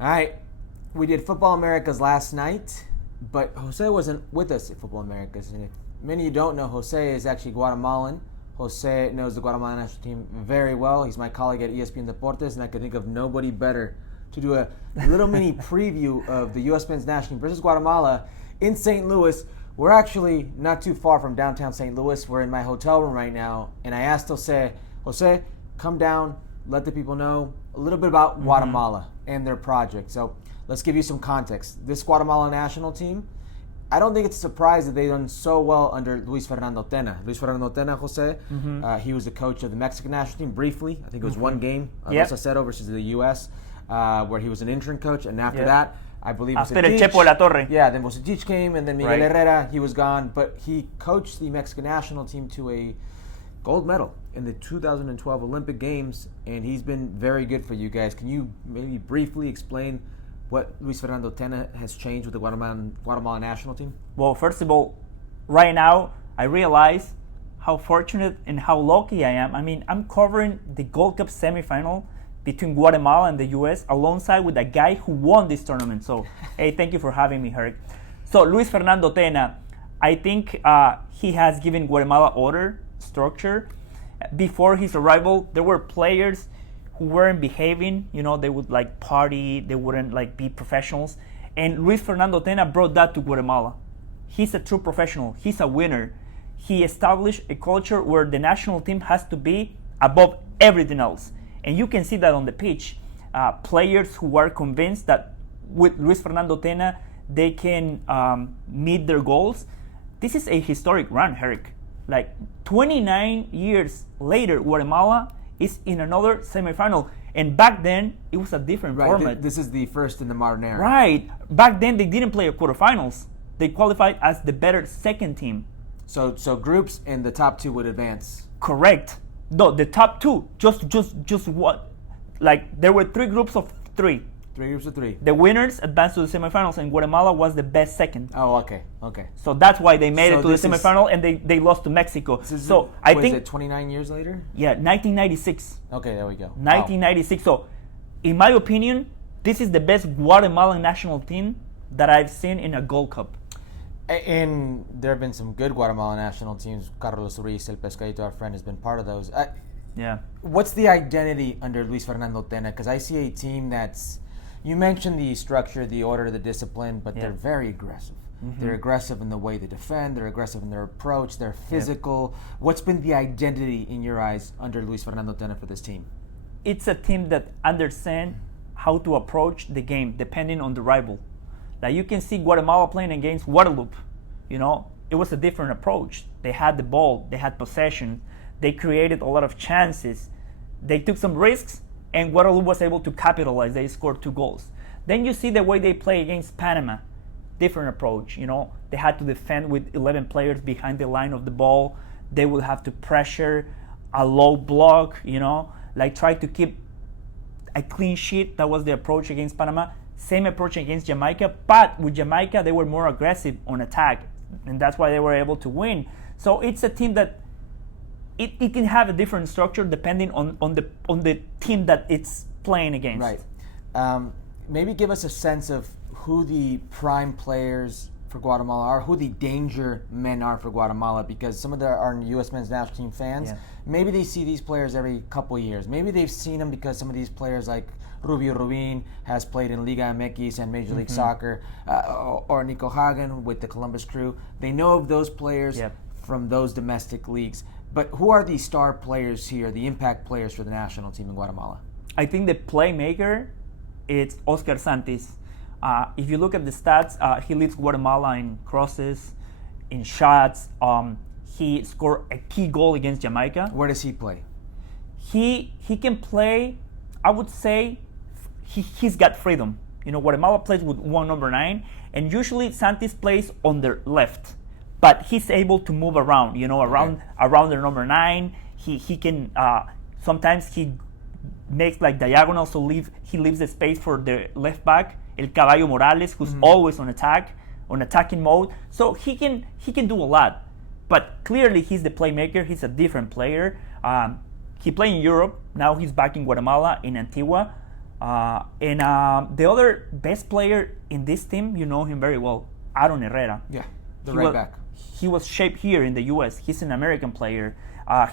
All right, we did Football Americas last night, but José wasn't with us at Football Americas. And if many of you don't know, José is actually Guatemalan. José knows the Guatemala National Team very well. He's my colleague at ESPN Deportes, and I could think of nobody better to do a little mini preview of the U.S. Men's National Team versus Guatemala in St. Louis. We're actually not too far from downtown St. Louis. We're in my hotel room right now, and I asked José, come down, let the people know a little bit about Guatemala and their project. So let's give you some context. This Guatemala national team, I don't think it's a surprise that they've done so well under Luis Fernando Tena. Luis Fernando Tena, José, he was the coach of the Mexican national team briefly. I think it was one game, Los Aceros versus the U.S., where he was an interim coach. And after that, I believe after el Chepo La Torre. Yeah, then Vucetich came, and then Miguel Herrera, he was gone. But he coached the Mexican national team to a gold medal in the 2012 Olympic Games, and he's been very good for you guys. Can you maybe briefly explain what Luis Fernando Tena has changed with the Guatemala national team? Well, first of all, right now, I realize how fortunate and how lucky I am. I mean, I'm covering the Gold Cup semifinal between Guatemala and the U.S. alongside with a guy who won this tournament. So, hey, thank you for having me, Herc. So, Luis Fernando Tena, I think he has given Guatemala order, structure. Before his arrival, there were players who weren't behaving. You know, they would like party, they wouldn't like be professionals. And Luis Fernando Tena brought that to Guatemala. He's a true professional. He's a winner. He established a culture where the national team has to be above everything else. And you can see that on the pitch. Players who are convinced that with Luis Fernando Tena, they can meet their goals. This is a historic run, Herc. Like 29 years later, Guatemala is in another semifinal. And back then, it was a different format. This is the first in the modern era. Right. Back then, they didn't play a quarterfinals. They qualified as the better second team. So groups and the top two would advance. Correct. No, the top two, just what? Like, there were three groups of three. Three groups of three. The winners advanced to the semifinals, and Guatemala was the best second. Oh, okay. So that's why they made it to the semifinal, and they lost to Mexico. I think it 29 years later? Yeah, 1996. Okay, there we go. 1996. Wow. So, in my opinion, this is the best Guatemalan national team that I've seen in a Gold Cup. And there have been some good Guatemala national teams. Carlos Ruiz, El Pescadito, our friend, has been part of those. Yeah. What's the identity under Luis Fernando Tena? Because I see a team that's, you mentioned the structure, the order, the discipline, but they're very aggressive. They're aggressive in the way they defend. They're aggressive in their approach. They're physical. What's been the identity in your eyes under Luis Fernando Tena for this team? It's a team that understands how to approach the game depending on the rival. Like, you can see Guatemala playing against Guadeloupe. You know, it was a different approach. They had the ball. They had possession. They created a lot of chances. They took some risks, and Guadeloupe was able to capitalize. They scored 2 goals. Then you see the way they play against Panama. Different approach, you know. They had to defend with 11 players behind the line of the ball. They would have to pressure a low block, you know, like try to keep a clean sheet. That was the approach against Panama. Same approach against Jamaica, but with Jamaica, they were more aggressive on attack, and that's why they were able to win. So it's a team that it can have a different structure depending on the team that it's playing against. Right. Maybe give us a sense of who the prime players for Guatemala are, who the danger men are for Guatemala, because some of our U.S. Men's National Team fans, maybe they see these players every couple of years. Maybe they've seen them because some of these players like Rubio Rubin has played in Liga MX and Major League Soccer, or Nico Hagen with the Columbus Crew. They know of those players from those domestic leagues. But who are the star players here, the impact players for the national team in Guatemala? I think the playmaker, it's Oscar Santis. If you look at the stats, he leads Guatemala in crosses, in shots. He scored a key goal against Jamaica. Where does he play? He can play, I would say, he's got freedom. You know, Guatemala plays with one number 9, and usually Santis plays on their left. But he's able to move around, you know, around their number 9. He can, sometimes he makes like diagonal, so he leaves the space for the left back, El Caballo Morales, who's always on attacking mode. So he can do a lot. But clearly he's the playmaker. He's a different player. He played in Europe. Now he's back in Guatemala, in Antigua. The other best player in this team, you know him very well, Aaron Herrera. Yeah, the right back. He was shaped here in the U.S. He's an American player.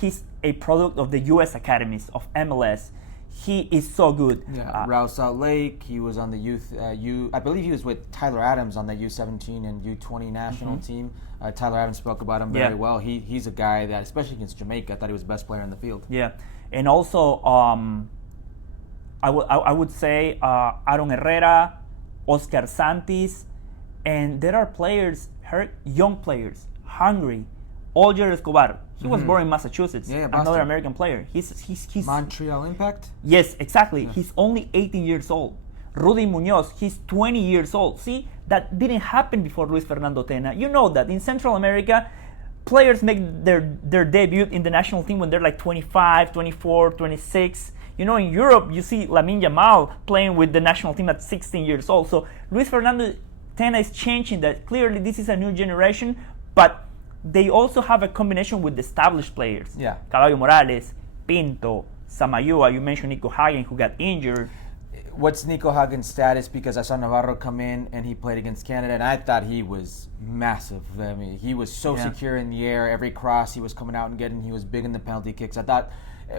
He's a product of the U.S. academies of MLS. He is so good. Yeah, Rouse Salt Lake. He was on the youth. I believe he was with Tyler Adams on the U17 and U20 national team. Tyler Adams spoke about him very well. He's a guy that, especially against Jamaica, I thought he was the best player in the field. Yeah, and also I would say Aaron Herrera, Oscar Santis, and there are players, young players, hungry. Olger Escobar. He was born in Massachusetts. Yeah, another American player. He's Montreal Impact? Yes, exactly. Yeah. He's only 18 years old. Rudy Munoz, he's 20 years old. See, that didn't happen before Luis Fernando Tena. You know that in Central America, players make their debut in the national team when they're like 25, 24, 26. You know, in Europe, you see Lamine Yamal playing with the national team at 16 years old. So Luis Fernando Tena is changing that. Clearly, this is a new generation, but they also have a combination with established players. Yeah. Caballo Morales, Pinto, Samayoa. You mentioned Nico Hagen, who got injured. What's Nico Hagen's status? Because I saw Navarro come in and he played against Canada, and I thought he was massive. I mean, he was so secure in the air. Every cross he was coming out and getting. He was big in the penalty kicks. I thought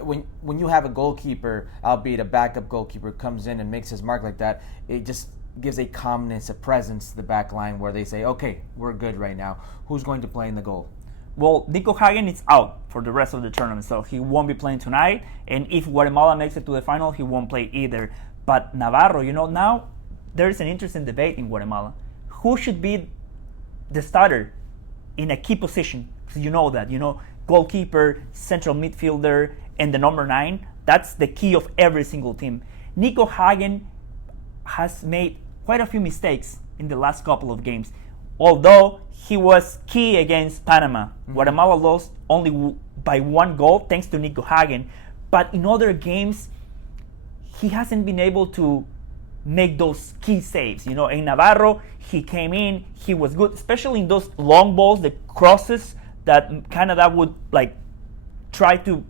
when you have a goalkeeper, albeit a backup goalkeeper, comes in and makes his mark like that, it just gives a calmness, a presence to the back line where they say, okay, we're good right now. Who's going to play in the goal? Well, Nico Hagen is out for the rest of the tournament, so he won't be playing tonight. And if Guatemala makes it to the final, he won't play either. But Navarro, now there is an interesting debate in Guatemala. Who should be the starter in a key position? So you know that, goalkeeper, central midfielder, and the number 9. That's the key of every single team. Nico Hagen has made quite a few mistakes in the last couple of games. Although he was key against Panama. Guatemala lost only by 1 goal thanks to Nico Hagen. But in other games, he hasn't been able to make those key saves. In Navarro, he came in, he was good, especially in those long balls, the crosses that Canada would try to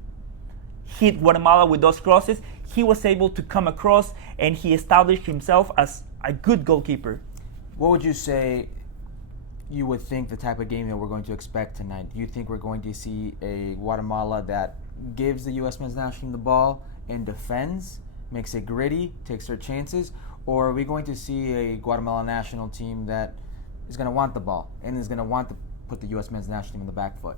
hit Guatemala with those crosses. He was able to come across and he established himself as a good goalkeeper. What would you say you would think the type of game that we're going to expect tonight? Do you think we're going to see a Guatemala that gives the U.S. men's national team the ball and defends, makes it gritty, takes their chances? Or are we going to see a Guatemala national team that is going to want the ball and is going to want to put the U.S. men's national team on the back foot?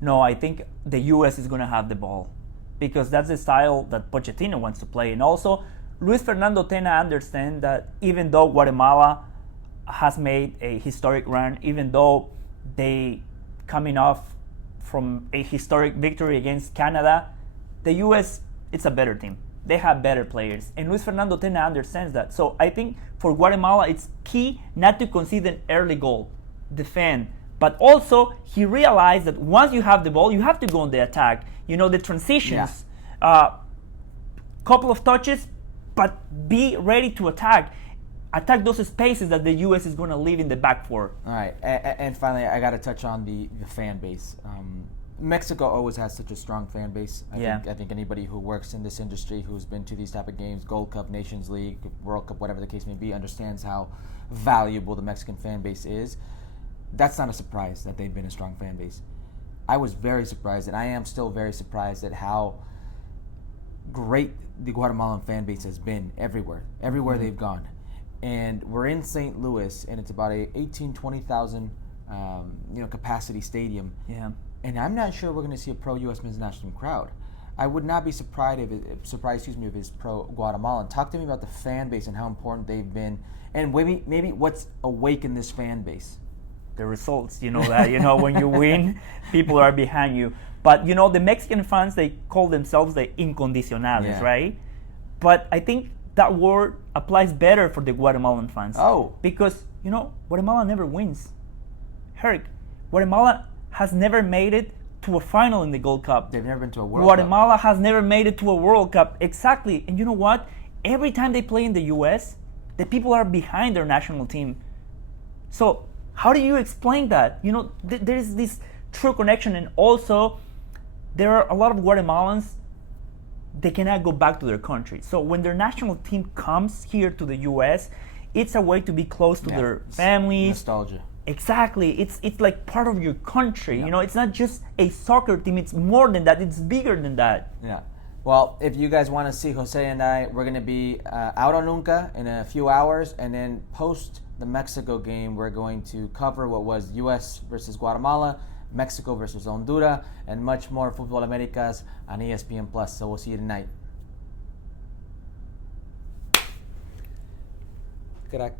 No, I think the U.S. is going to have the ball because that's the style that Pochettino wants to play. And also, Luis Fernando Tena understands that even though Guatemala has made a historic run, even though they coming off from a historic victory against Canada, the U.S., it's a better team. They have better players. And Luis Fernando Tena understands that. So I think for Guatemala, it's key not to concede an early goal, defend. But also, he realized that once you have the ball, you have to go on the attack. The transitions, couple of touches, but be ready to attack. Attack those spaces that the U.S. is going to leave in the back four. All right. And finally, I got to touch on the fan base. Mexico always has such a strong fan base. I think anybody who works in this industry, who's been to these type of games, Gold Cup, Nations League, World Cup, whatever the case may be, understands how valuable the Mexican fan base is. That's not a surprise that they've been a strong fan base. I was very surprised, and I am still very surprised at how great the Guatemalan fan base has been everywhere they've gone. And we're in St. Louis, and it's about a 20,000 capacity stadium. Yeah. And I'm not sure we're going to see a pro U.S. men's national team crowd. I would not be surprised if it's pro Guatemalan. Talk to me about the fan base and how important they've been, and maybe what's awake in this fan base. The results, that when you win, people are behind you. But the Mexican fans, they call themselves the incondicionales, right? But I think that word applies better for the Guatemalan fans. Oh, because Guatemala never wins. Herc, Guatemala has never made it to a final in the Gold Cup. They've never been to a World Cup. Guatemala has never made it to a World Cup. Exactly. And you know what? Every time they play in the U.S., the people are behind their national team. So how do you explain that? There is this true connection, and also there are a lot of Guatemalans they cannot go back to their country. So when their national team comes here to the US, it's a way to be close to their families. Nostalgia. Exactly. It's like part of your country. You know, it's not just a soccer team. It's more than that. It's bigger than that. Yeah. Well, if you guys want to see Jose and I, we're going to be out on Nunca in a few hours, and then post the Mexico game, we're going to cover what was U.S. versus Guatemala, Mexico versus Honduras, and much more Fútbol Americas on ESPN Plus. So we'll see you tonight. Crack.